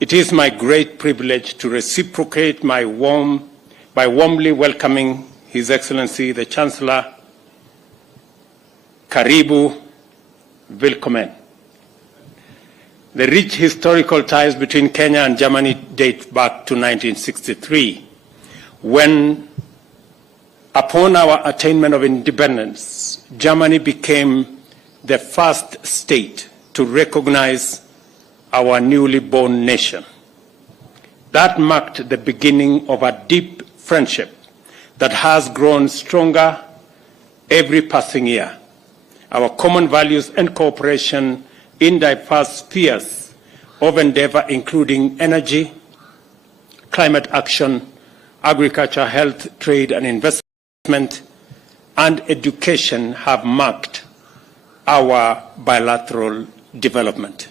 It is my great privilege to reciprocate by warmly welcoming His Excellency the Chancellor. Karibu, willkommen. The rich historical ties between Kenya and Germany date back to 1963, when, upon our attainment of independence, Germany became the first state to recognize our newly born nation. That marked the beginning of a deep friendship that has grown stronger every passing year. Our common values and cooperation in diverse spheres of endeavor, including energy, climate action, agriculture, health, trade and investment, and education, have marked our bilateral development.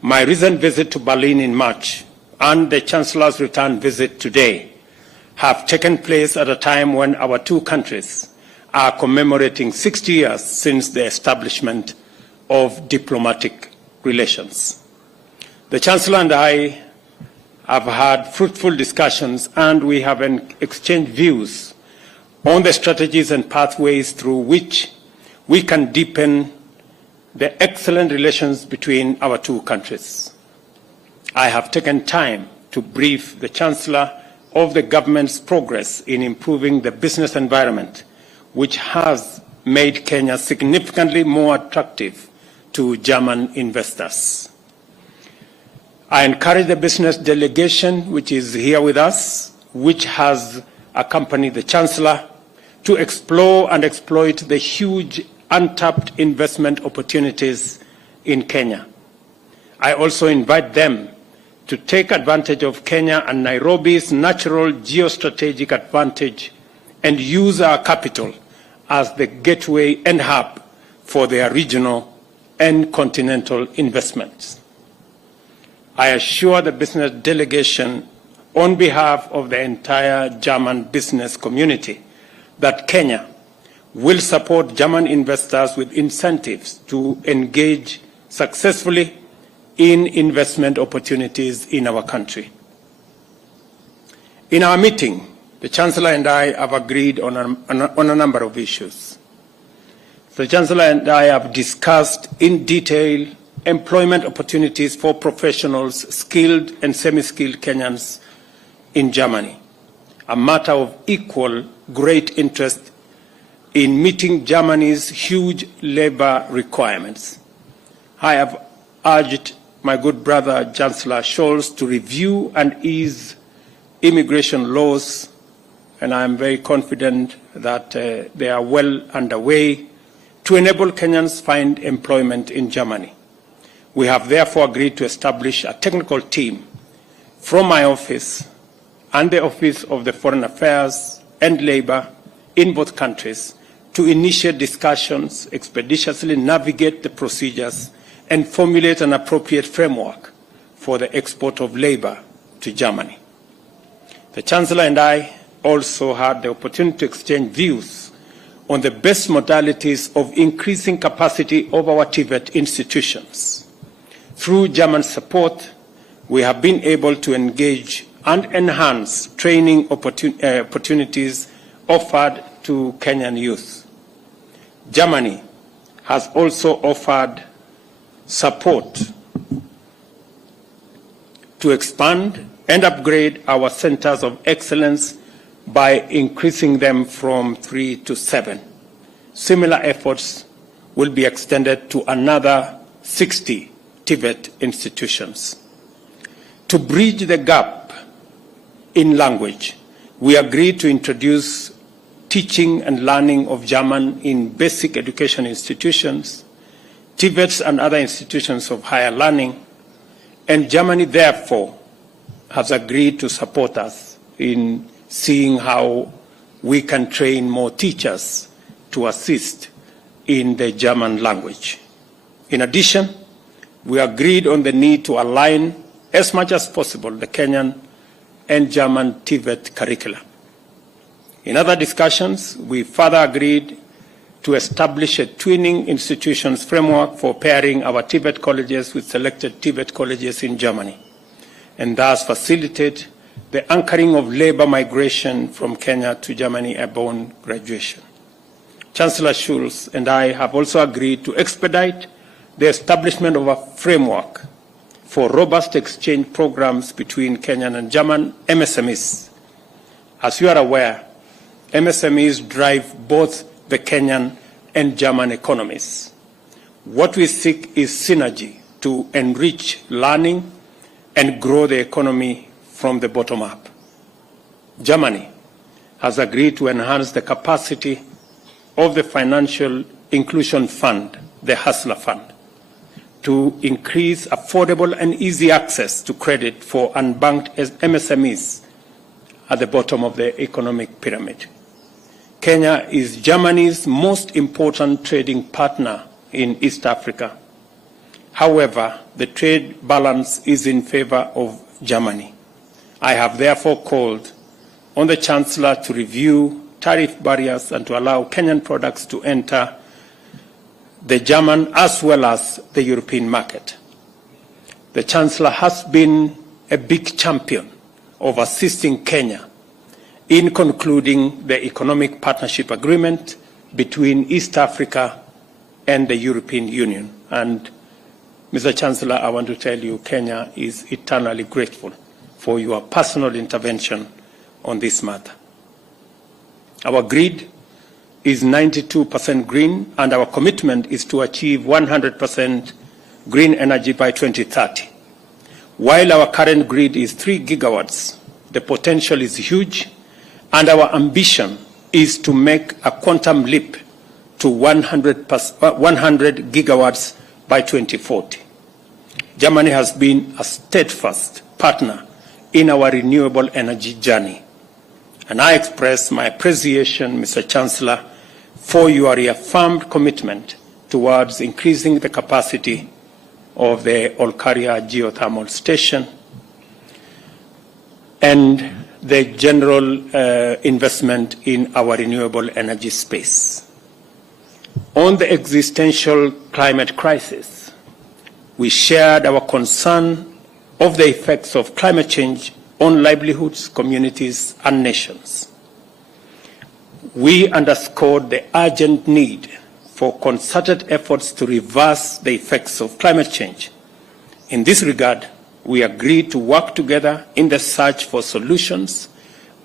My recent visit to Berlin in March and the Chancellor's return visit today have taken place at a time when our two countries are commemorating 60 years since the establishment of diplomatic relations. The Chancellor and I have had fruitful discussions, and we have exchanged views on the strategies and pathways through which we can deepen the excellent relations between our two countries. I have taken time to brief the Chancellor of the government's progress in improving the business environment, which has made Kenya significantly more attractive to German investors. I encourage the business delegation, which is here with us, which has accompanied the Chancellor, to explore and exploit the huge untapped investment opportunities in Kenya. I also invite them to take advantage of Kenya and Nairobi's natural geostrategic advantage and use our capital as the gateway and hub for their regional and continental investments. I assure the business delegation, on behalf of the entire German business community, that Kenya will support German investors with incentives to engage successfully in investment opportunities in our country. In our meeting, the Chancellor and I have agreed on a number of issues. The Chancellor and I have discussed in detail employment opportunities for professionals, skilled and semi-skilled Kenyans in Germany, a matter of equal great interest in meeting Germany's huge labor requirements. I have urged my good brother Chancellor Scholz to review and ease immigration laws, and I am very confident that they are well underway to enable Kenyans find employment in Germany. We have therefore agreed to establish a technical team from my office and the Office of the Foreign Affairs and Labor in both countries to initiate discussions, expeditiously navigate the procedures, and formulate an appropriate framework for the export of labor to Germany. The Chancellor and I also had the opportunity to exchange views on the best modalities of increasing capacity of our TVET institutions. Through German support, we have been able to engage and enhance training opportunities offered to Kenyan youth. Germany has also offered support to expand and upgrade our centers of excellence by increasing them from 3 to 7. Similar efforts will be extended to another 60 TVET institutions. To bridge the gap in language, we agreed to introduce teaching and learning of German in basic education institutions, TVETs and other institutions of higher learning, and Germany therefore has agreed to support us in seeing how we can train more teachers to assist in the German language. In addition, we agreed on the need to align as much as possible the Kenyan and German TVET curricula. In other discussions, we further agreed to establish a twinning institutions framework for pairing our TVET colleges with selected TVET colleges in Germany. and thus facilitate the anchoring of labor migration from Kenya to Germany upon graduation. Chancellor Schulz and I have also agreed to expedite the establishment of a framework for robust exchange programs between Kenyan and German MSMEs. As you are aware, MSMEs drive both the Kenyan and German economies. What we seek is synergy to enrich learning and grow the economy from the bottom up. Germany has agreed to enhance the capacity of the Financial Inclusion Fund, the Hustler Fund, to increase affordable and easy access to credit for unbanked MSMEs at the bottom of the economic pyramid. Kenya is Germany's most important trading partner in East Africa. However, the trade balance is in favor of Germany. I have therefore called on the Chancellor to review tariff barriers and to allow Kenyan products to enter the German as well as the European market. The Chancellor has been a big champion of assisting Kenya in concluding the economic partnership agreement between East Africa and the European Union. And Mr. Chancellor, I want to tell you Kenya is eternally grateful for your personal intervention on this matter. Our grid is 92% green, and our commitment is to achieve 100% green energy by 2030. While our current grid is 3 gigawatts, the potential is huge, and our ambition is to make a quantum leap to 100 gigawatts by 2040. Germany has been a steadfast partner in our renewable energy journey. And I express my appreciation, Mr. Chancellor, for your reaffirmed commitment towards increasing the capacity of the Olkaria geothermal station and the general investment in our renewable energy space. On the existential climate crisis, we shared our concern of the effects of climate change on livelihoods, communities, and nations. We underscored the urgent need for concerted efforts to reverse the effects of climate change. In this regard, we agreed to work together in the search for solutions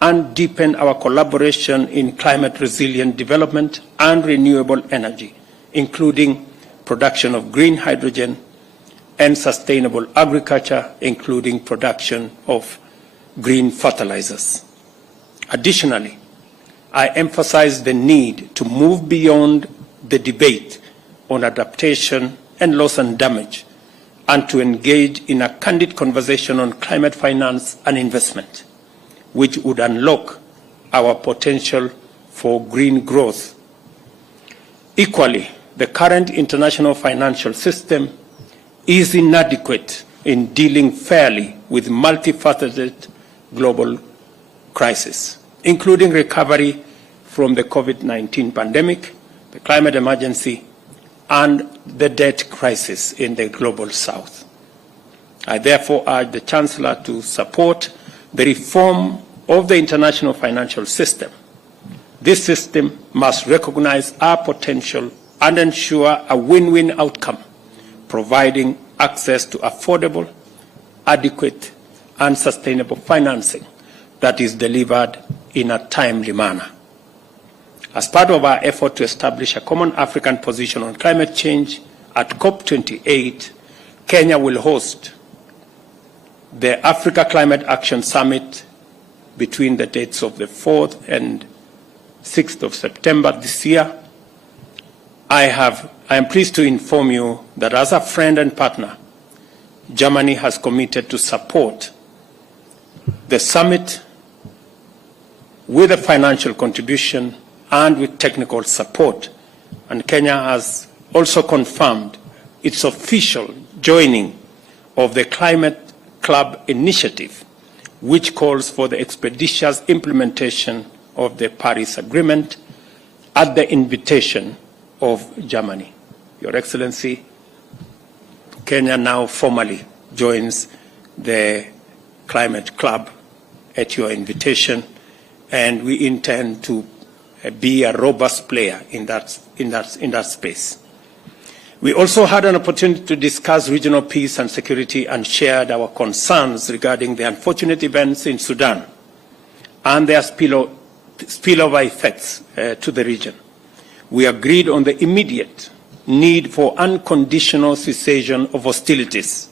and deepen our collaboration in climate-resilient development and renewable energy, including production of green hydrogen and sustainable agriculture, including production of green fertilizers. Additionally, I emphasized the need to move beyond the debate on adaptation and loss and damage and to engage in a candid conversation on climate finance and investment, which would unlock our potential for green growth. Equally, the current international financial system is inadequate in dealing fairly with multifaceted global crises, including recovery from the COVID-19 pandemic, the climate emergency, and the debt crisis in the global south. I therefore urge the Chancellor to support the reform of the international financial system. This system must recognize our potential and ensure a win-win outcome, providing access to affordable, adequate, and sustainable financing that is delivered in a timely manner. As part of our effort to establish a common African position on climate change, at COP28, Kenya will host the Africa Climate Action Summit between the dates of the 4th and 6th of September this year. I am pleased to inform you that as a friend and partner, Germany has committed to support the summit with a financial contribution and with technical support. And Kenya has also confirmed its official joining of the Climate Club initiative, which calls for the expeditious implementation of the Paris Agreement at the invitation of Germany. Your Excellency, Kenya now formally joins the Climate Club at your invitation, and we intend to be a robust player in that space. We also had an opportunity to discuss regional peace and security and shared our concerns regarding the unfortunate events in Sudan and their spillover effects to the region. We agreed on the immediate need for unconditional cessation of hostilities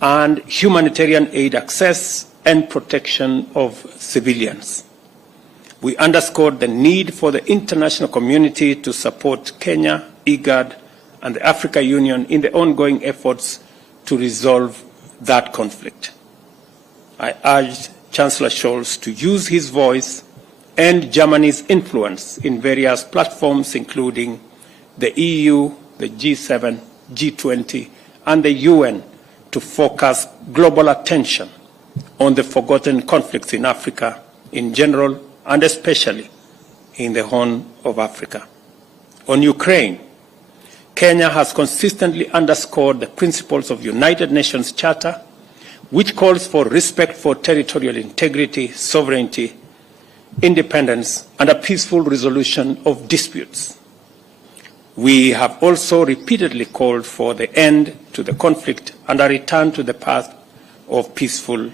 and humanitarian aid access and protection of civilians. We underscored the need for the international community to support Kenya, IGAD, and the African Union in the ongoing efforts to resolve that conflict. I urged Chancellor Scholz to use his voice and Germany's influence in various platforms, including the EU, the G7, G20, and the UN, to focus global attention on the forgotten conflicts in Africa in general and especially in the Horn of Africa. On Ukraine, Kenya has consistently underscored the principles of United Nations Charter, which calls for respect for territorial integrity, sovereignty, independence, and a peaceful resolution of disputes. We have also repeatedly called for the end to the conflict and a return to the path of peaceful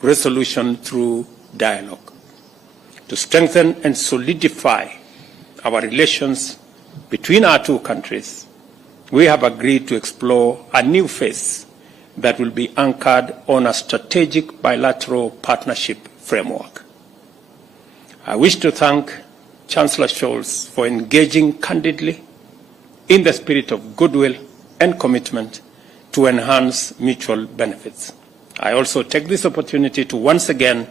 resolution through dialogue. To strengthen and solidify our relations between our two countries, we have agreed to explore a new phase that will be anchored on a strategic bilateral partnership framework. I wish to thank Chancellor Scholz for engaging candidly in the spirit of goodwill and commitment to enhance mutual benefits. I also take this opportunity to once again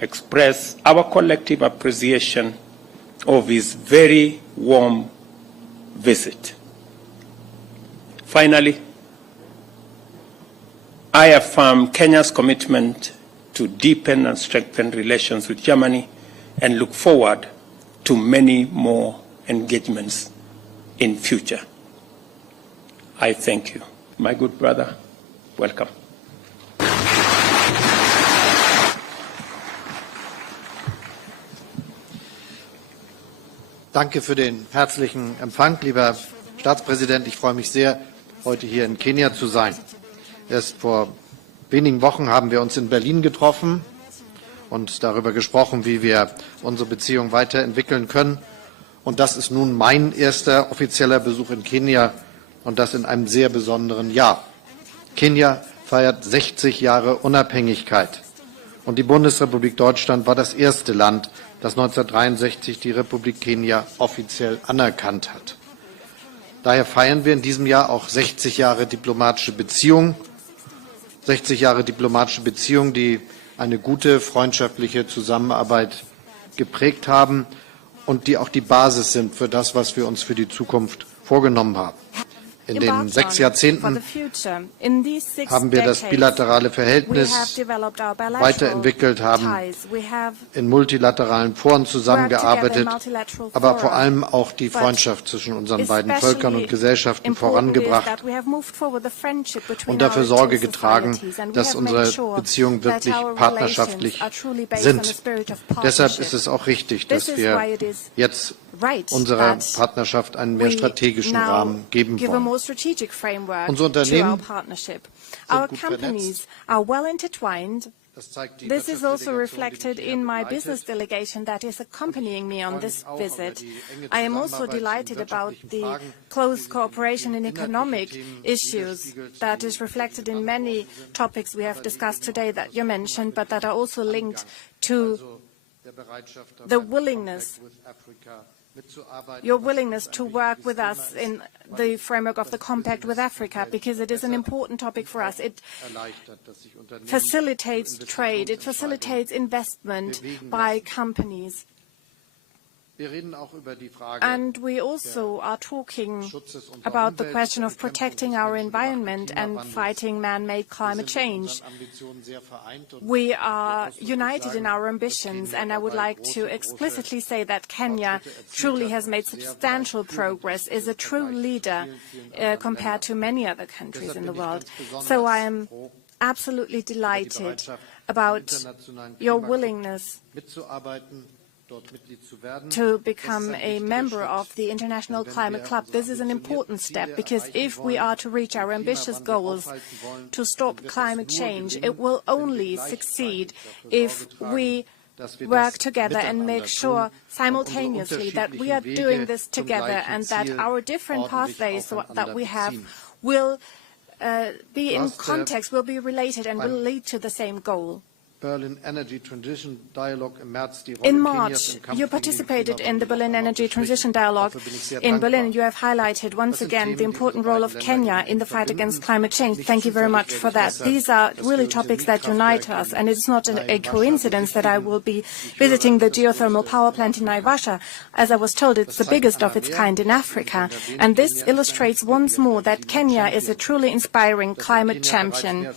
express our collective appreciation of his very warm visit. Finally, I affirm Kenya's commitment to deepen and strengthen relations with Germany and look forward to many more engagements in future. I thank you. My good brother, welcome. Danke für den herzlichen Empfang, lieber Staatspräsident. Ich freue mich sehr, heute hier in Kenia zu sein. Erst vor wenigen Wochen haben wir uns in Berlin getroffen und darüber gesprochen, wie wir unsere Beziehung weiterentwickeln können. Und das ist nun mein erster offizieller Besuch in Kenia und das in einem sehr besonderen Jahr. Kenia feiert 60 Jahre Unabhängigkeit. Und die Bundesrepublik Deutschland war das erste Land, das 1963 die Republik Kenia offiziell anerkannt hat. Daher feiern wir in diesem Jahr auch 60 Jahre diplomatische Beziehungen. 60 Jahre diplomatische Beziehungen, die eine gute freundschaftliche Zusammenarbeit geprägt haben und die auch die Basis sind für das, was wir uns für die Zukunft vorgenommen haben. In den 6 Jahrzehnten haben wir das bilaterale Verhältnis weiterentwickelt, haben in multilateralen Foren zusammengearbeitet, aber vor allem auch die Freundschaft zwischen unseren beiden Völkern und Gesellschaften vorangebracht und dafür Sorge getragen, dass unsere Beziehungen wirklich partnerschaftlich sind. Deshalb ist es auch richtig, dass wir jetzt unserer Partnerschaft einen mehr strategischen Rahmen geben wollen. Unsere Unternehmen sind gut vernetzt. This is also reflected in my business delegation that is accompanying me on this visit. I am also delighted about the close cooperation in economic issues that is reflected in many topics we have discussed today that you mentioned, but that are also linked to the your willingness to work with us in the framework of the Compact with Africa, because it is an important topic for us. It facilitates trade, it facilitates investment by companies. And we also are talking about the question of protecting our environment and fighting man-made climate change. We are united in our ambitions, and I would like to explicitly say that Kenya truly has made substantial progress, is a true leader compared to many other countries in the world. So I am absolutely delighted about your willingness to become a member of the International Climate Club. This is an important step, because if we are to reach our ambitious goals to stop climate change, it will only succeed if we work together and make sure simultaneously that we are doing this together, and that our different pathways that we have will be in context, will be related, and will lead to the same goal. In March, you participated in the Berlin Energy Transition Dialogue in Berlin. You have highlighted once again the important role of Kenya in the fight against climate change. Thank you very much for that. These are really topics that unite us, and it's not a coincidence that I will be visiting the geothermal power plant in Naivasha. As I was told, it's the biggest of its kind in Africa, and this illustrates once more that Kenya is a truly inspiring climate champion.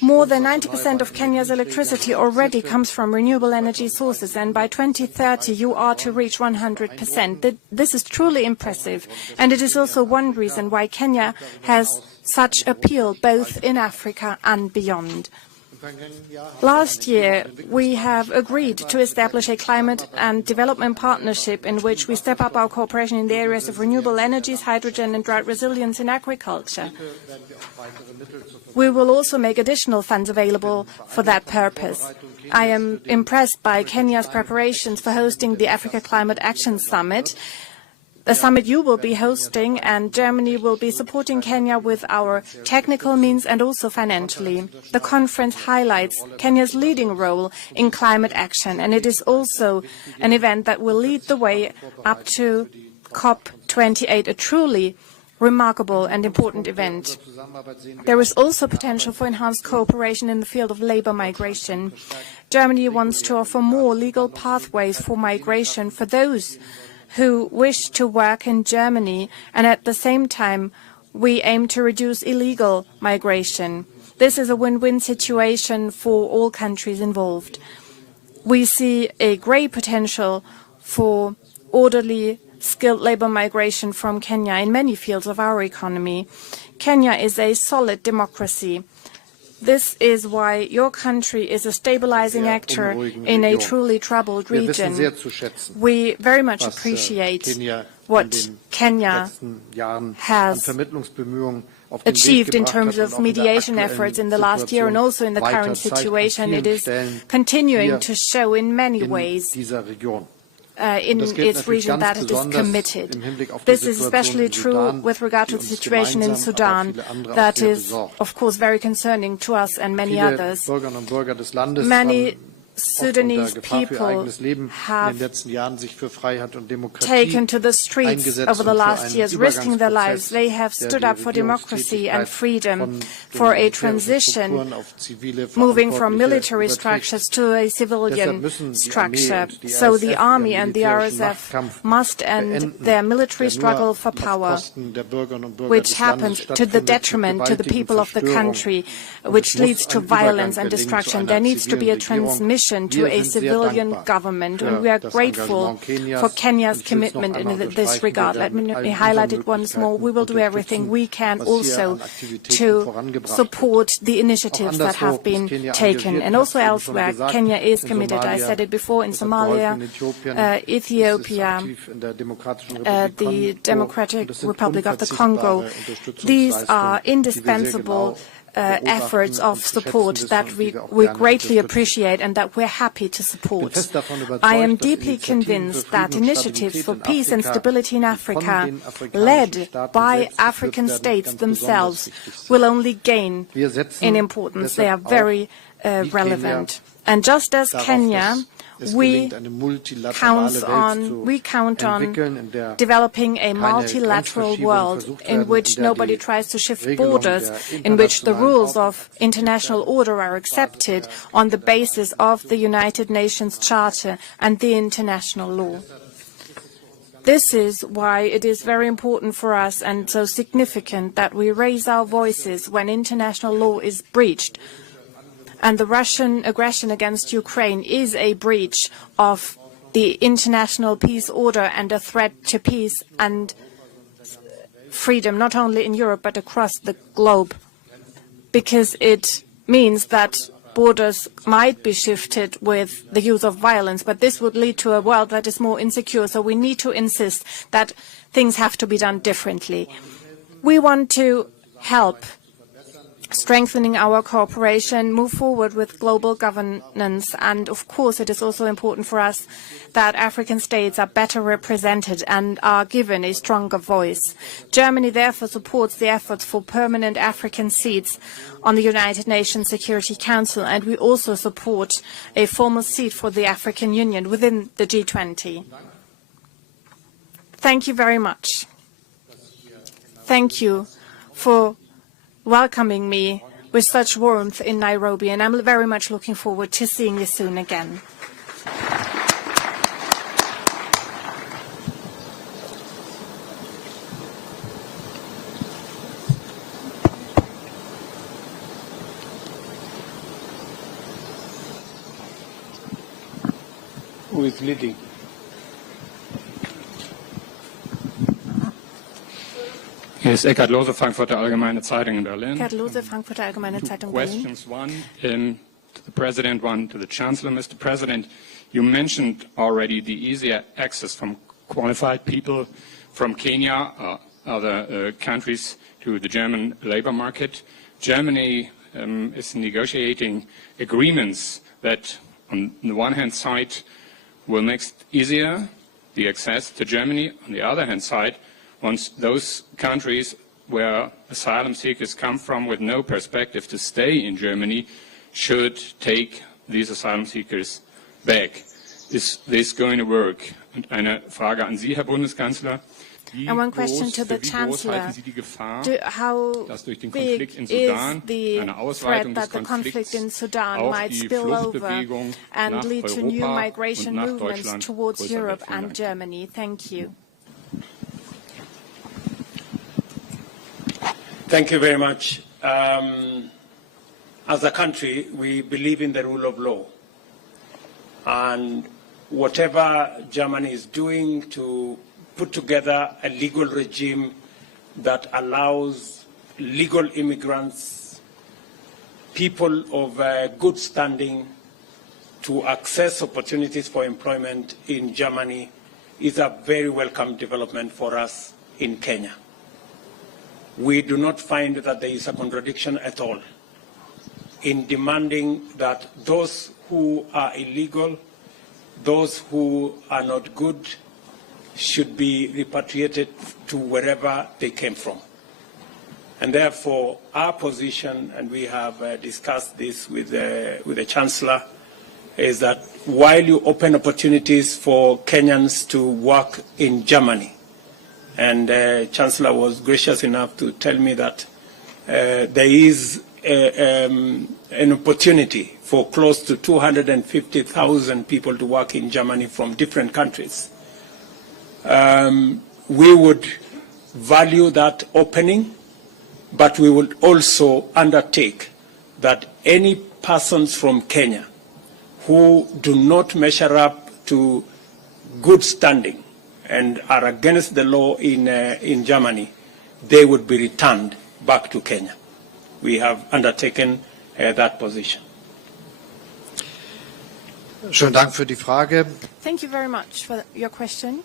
More than 90% of Kenya's electricity already comes from renewable energy sources, and by 2030 you are to reach 100%. This is truly impressive, and it is also one reason why Kenya has such appeal both in Africa and beyond. Last year, we have agreed to establish a climate and development partnership in which we step up our cooperation in the areas of renewable energies, hydrogen and drought resilience in agriculture. We will also make additional funds available for that purpose. I am impressed by Kenya's preparations for hosting the Africa Climate Action Summit, a summit you will be hosting, and Germany will be supporting Kenya with our technical means and also financially. The conference highlights Kenya's leading role in climate action, and it is also an event that will lead the way up to COP28, a truly remarkable and important event. There is also potential for enhanced cooperation in the field of labor migration. Germany wants to offer more legal pathways for migration for those who wish to work in Germany, and at the same time we aim to reduce illegal migration. This is a win-win situation for all countries involved. We see a great potential for orderly, skilled labor migration from Kenya in many fields of our economy. Kenya is a solid democracy. This is why your country is a stabilizing actor in a truly troubled region. We very much appreciate what Kenya has achieved in terms of mediation efforts in the last year, and also in the current situation. It is continuing to show in many ways in its region that it is committed. This is especially true with regard to the situation in Sudan, that is, of course, very concerning to us and many others. Many Sudanese people have taken to the streets over the last years, risking their lives. They have stood up for democracy and freedom, for a transition, moving from military structures to a civilian structure. So the army and the RSF must end their military struggle for power, which happens to the detriment to the people of the country, which leads to violence and destruction. There needs to be a transmission to a civilian government, and we are grateful for Kenya's commitment in this regard. Let me highlight it once more. We will do everything we can also to support the initiatives that have been taken. And also elsewhere, Kenya is committed. I said it before, in Somalia, Ethiopia, the Democratic Republic of the Congo. These are indispensable efforts of support that we greatly appreciate and that we're happy to support. I am deeply convinced that initiatives for peace and stability in Africa, led by African states themselves, will only gain in importance. They are very relevant. And just as Kenya, we count on developing a multilateral world in which nobody tries to shift borders, in which the rules of international order are accepted on the basis of the United Nations Charter and the international law. This is why it is very important for us and so significant that we raise our voices when international law is breached. And the Russian aggression against Ukraine is a breach of the international peace order and a threat to peace and freedom, not only in Europe but across the globe, because it means that borders might be shifted with the use of violence, but this would lead to a world that is more insecure. So we need to insist that things have to be done differently. We want to help strengthening our cooperation, move forward with global governance, and of course it is also important for us that African states are better represented and are given a stronger voice. Germany therefore supports the efforts for permanent African seats on the United Nations Security Council, and we also support a formal seat for the African Union within the G20. Thank you very much. Thank you for welcoming me with such warmth in Nairobi, and I'm very much looking forward to seeing you soon again. Who is leading? Hier ist Eckhard Lose, Frankfurter Allgemeine Zeitung in Berlin. Eckhard Lose, Frankfurter Allgemeine Zeitung, Berlin. Questions, one to the President, one to the Chancellor. Mr. President, you mentioned already the easier access from qualified people from Kenya or other countries to the German labor market. Germany is negotiating agreements that, on the one hand side, will make it easier the access to Germany. On the other hand side, once those countries where asylum seekers come from with no perspective to stay in Germany should take these asylum seekers back. Is this going to work? Und eine Frage an Sie, Herr Bundeskanzler. And one question to the Chancellor. How big is the threat that the conflict in Sudan might spill over and lead to new migration movements towards Europe and Germany? Thank you. Thank you very much. As a country, we believe in the rule of law. And whatever Germany is doing to put together a legal regime that allows legal immigrants, people of good standing, to access opportunities for employment in Germany is a very welcome development for us in Kenya. We do not find that there is a contradiction at all in demanding that those who are illegal, those who are not good, should be repatriated to wherever they came from. And therefore, our position, and we have discussed this with the Chancellor, is that while you open opportunities for Kenyans to work in Germany, and the Chancellor was gracious enough to tell me that there is an opportunity for close to 250,000 people to work in Germany from different countries. We would value that opening, but we would also undertake that any persons from Kenya who do not measure up to good standing and are against the law in Germany, they would be returned back to Kenya. We have undertaken that position. Schönen Dank für die Frage. Thank you very much for your question.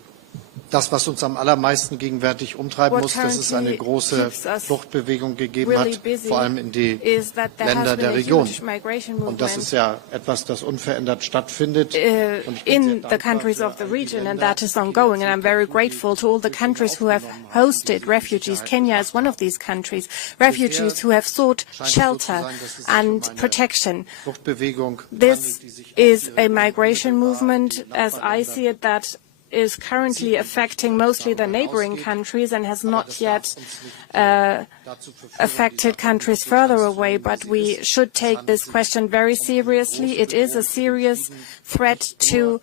Das, was uns am allermeisten gegenwärtig umtreiben muss, dass es eine große Fluchtbewegung gegeben hat, vor allem in die Länder der Region. Und das ist ja etwas, das unverändert stattfindet. In the countries of the region, and that is ongoing. And I'm very grateful to all the countries who have hosted refugees. Kenya is one of these countries. Refugees who have sought shelter and protection. This is a migration movement, as I see it, that is currently affecting mostly the neighboring countries and has not yet affected countries further away, but we should take this question very seriously. It is a serious threat to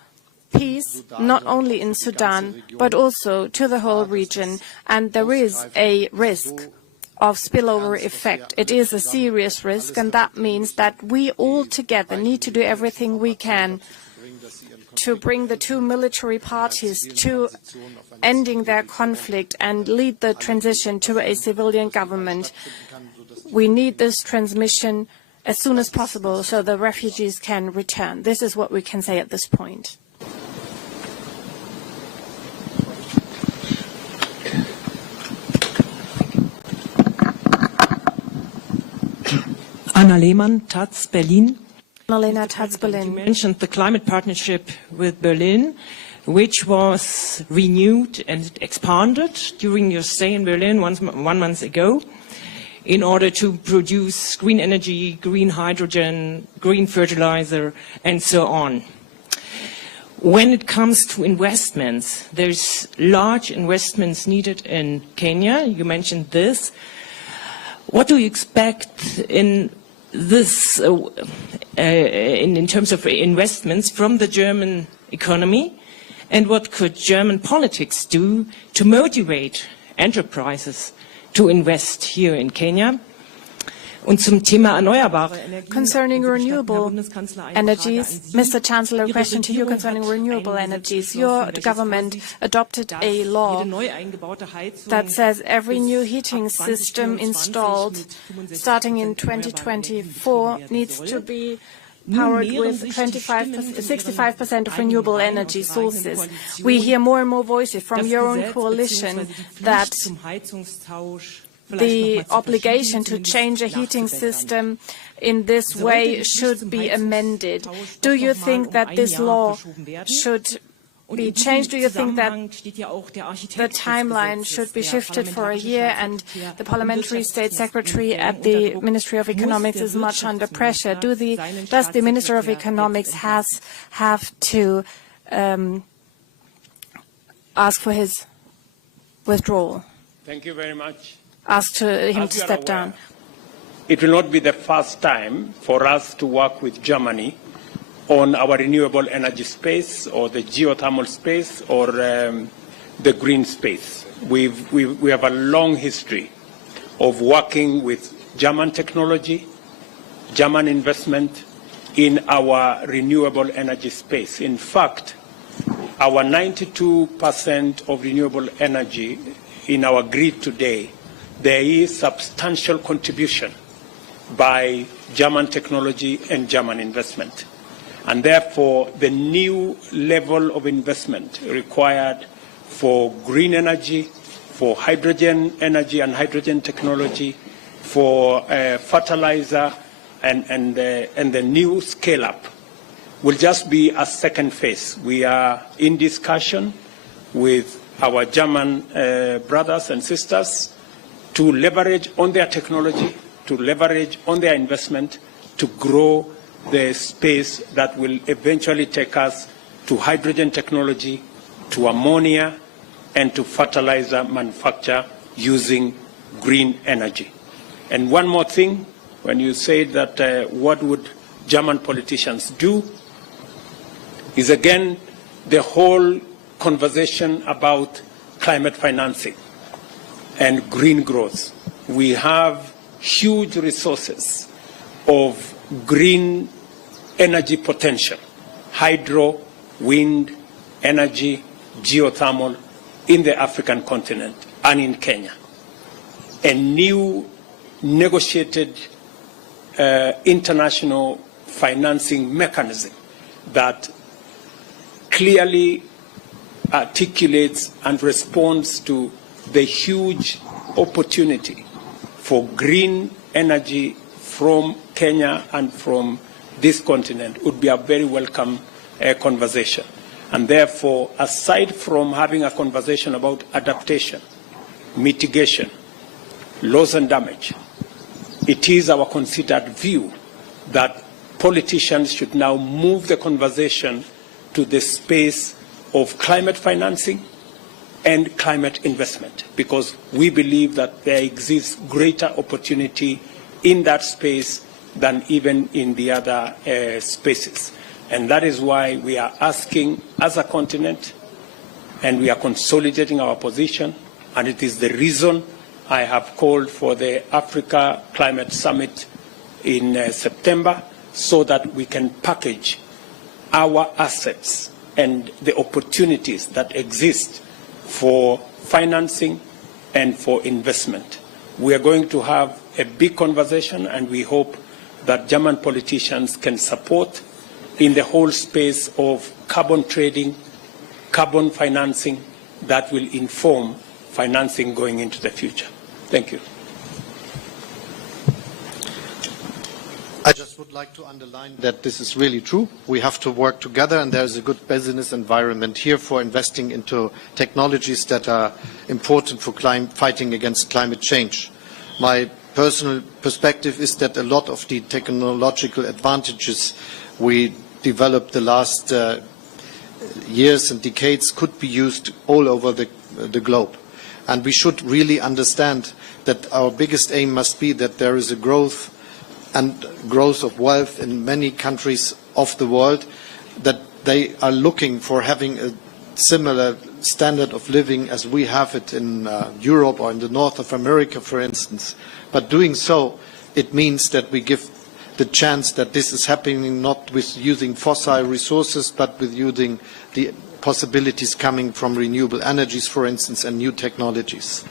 peace, not only in Sudan, but also to the whole region, and there is a risk of spillover effect. It is a serious risk, and that means that we all together need to do everything we can to bring the two military parties to ending their conflict and lead the transition to a civilian government. We need this transition as soon as possible so the refugees can return. This is what we can say at this point. Anna Lehmann, Taz, Berlin. Annalena Taz, You Berlin. mentioned the climate partnership with Berlin, which was renewed and expanded during your stay in Berlin 1 month ago in order to produce green energy, green hydrogen, green fertilizer, and so on. When it comes to investments, there's large investments needed in Kenya. You mentioned this. What do you expect in this, in terms of investments from the German economy? And what could German politics do to motivate enterprises to invest here in Kenya? Und zum Thema erneuerbare Energien. Concerning renewable energies, Mr. Chancellor, a question to you concerning renewable energies. Your government adopted a law that says every new heating system installed starting in 2024 needs to be powered with 65% of renewable energy sources. We hear more and more voices from your own coalition that the obligation to change a heating system in this way should be amended. Do you think that this law should be changed? Do you think that the timeline should be shifted for a year? And the Parliamentary State Secretary at the Ministry of Economics is much under pressure. Does the Minister of Economics have to ask for his withdrawal? Thank you very much. Ask him to step down. It will not be the first time for us to work with Germany on our renewable energy space or the geothermal space or the green space. We have a long history of working with German technology, German investment in our renewable energy space. In fact, our 92% of renewable energy in our grid today, there is substantial contribution by German technology and German investment. And therefore, the new level of investment required for green energy, for hydrogen energy and hydrogen technology, for fertilizer and the new scale-up will just be a second phase. We are in discussion with our German brothers and sisters to leverage on their technology, to leverage on their investment, to grow the space that will eventually take us to hydrogen technology, to ammonia, and to fertilizer manufacture using green energy. And one more thing, when you say that what would German politicians do, is again the whole conversation about climate financing and green growth. We have huge resources of green energy potential, hydro, wind, energy, geothermal in the African continent and in Kenya. A new negotiated international financing mechanism that clearly articulates and responds to the huge opportunity for green energy from Kenya and from this continent would be a very welcome conversation. And therefore, aside from having a conversation about adaptation, mitigation, loss and damage, it is our considered view that politicians should now move the conversation to the space of climate financing and climate investment, because we believe that there exists greater opportunity in that space than even in the other spaces. And that is why we are asking as a continent, and we are consolidating our position, and it is the reason I have called for the Africa Climate Summit in September, so that we can package our assets and the opportunities that exist for financing and for investment. We are going to have a big conversation, and we hope that German politicians can support in the whole space of carbon trading, carbon financing that will inform financing going into the future. Thank you. I just would like to underline that this is really true. We have to work together, and there is a good business environment here for investing into technologies that are important for fighting against climate change. My personal perspective is that a lot of the technological advantages we developed the last years and decades could be used all over the globe. And we should really understand that our biggest aim must be that there is a growth of wealth in many countries of the world, that they are looking for having a similar standard of living as we have it in Europe or in the north of America, for instance. But doing so, it means that we give the chance that this is happening not with using fossil resources, but with using the possibilities coming from renewable energies, for instance, and new technologies.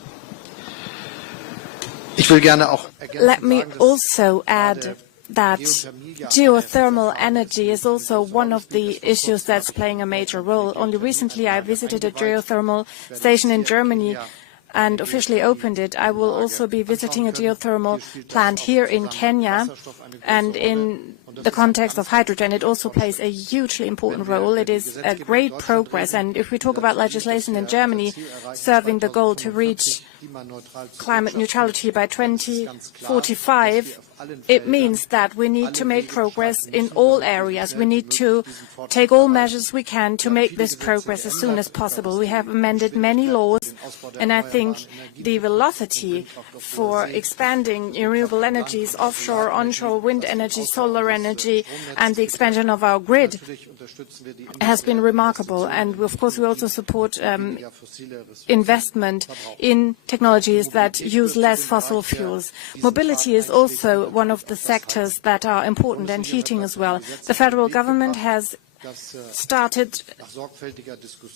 Let me also add that geothermal energy is also one of the issues that's playing a major role. Only recently I visited a geothermal station in Germany and officially opened it. I will also be visiting a geothermal plant here in Kenya, and in the context of hydrogen, it also plays a hugely important role. It is a great progress, and if we talk about legislation in Germany serving the goal to reach climate neutrality by 2045, it means that we need to make progress in all areas. We need to take all measures we can to make this progress as soon as possible. We have amended many laws, and I think the velocity for expanding renewable energies, offshore, onshore, wind energy, solar energy, and the expansion of our grid has been remarkable. And of course, we also support investment in technologies that use less fossil fuels. Mobility is also one of the sectors that are important, and heating as well. The federal government has started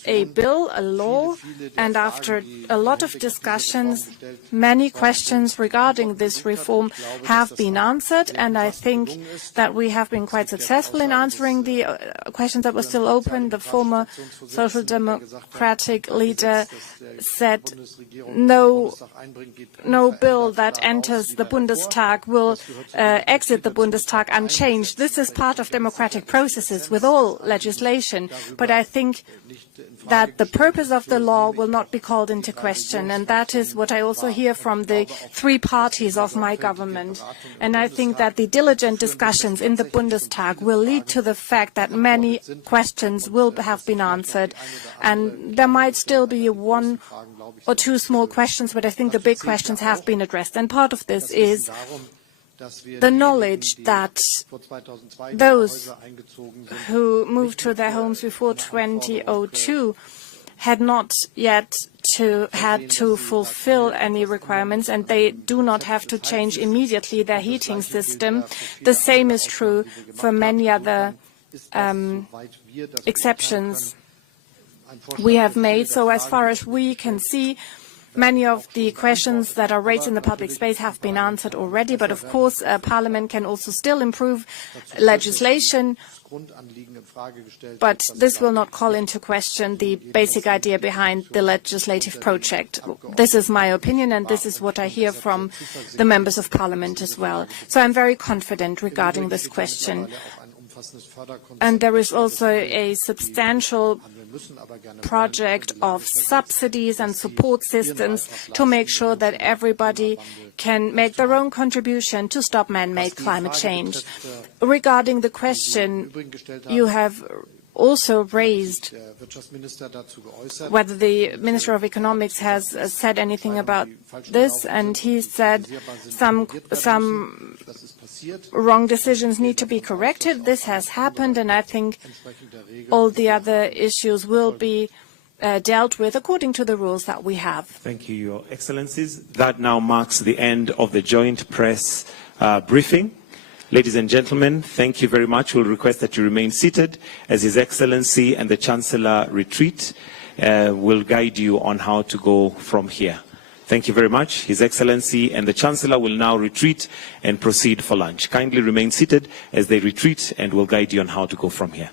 a bill, a law, and after a lot of discussions, many questions regarding this reform have been answered, and I think that we have been quite successful in answering the questions that were still open. The former Social Democratic leader said no bill that enters the Bundestag will exit the Bundestag unchanged. This is part of democratic processes with all legislation, but I think that the purpose of the law will not be called into question, and that is what I also hear from the three parties of my government. And I think that the diligent discussions in the Bundestag will lead to the fact that many questions will have been answered, and there might still be one or two small questions, but I think the big questions have been addressed. And part of this is the knowledge that those who moved to their homes before 2002 had not yet had to fulfill any requirements, and they do not have to change immediately their heating system. The same is true for many other exceptions we have made. So as far as we can see, many of the questions that are raised in the public space have been answered already, but of course Parliament can also still improve legislation, but this will not call into question the basic idea behind the legislative project. This is my opinion, and this is what I hear from the members of Parliament as well. So I'm very confident regarding this question. And there is also a substantial project of subsidies and support systems to make sure that everybody can make their own contribution to stop man-made climate change. Regarding the question you have also raised, whether the Minister of Economics has said anything about this, and he said some wrong decisions need to be corrected. This has happened, and I think all the other issues will be dealt with according to the rules that we have. Thank you, Your Excellencies. That now marks the end of the joint press briefing. Ladies and gentlemen, thank you very much. We'll request that you remain seated as His Excellency and the Chancellor retreat. Will guide you on how to go from here. Thank you very much. His Excellency and the Chancellor will now retreat and proceed for lunch. Kindly remain seated as they retreat, and we'll guide you on how to go from here.